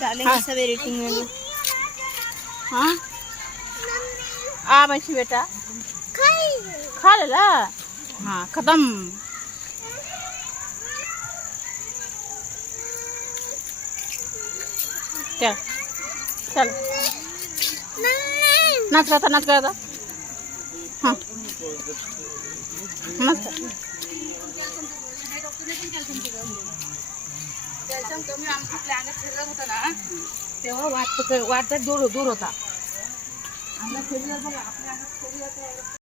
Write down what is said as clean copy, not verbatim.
डालेंगे सब एडिटिंग में। हाँ आ बैठी बेटा खा ले ला। हाँ खत्म। चल चल नाच करता नाच करता। हाँ मस्त कमी आपल्या अंगात फिरत होता ना तेव्हा वाटत दूर होता अंगात फिरलं बघा आपल्या अंगात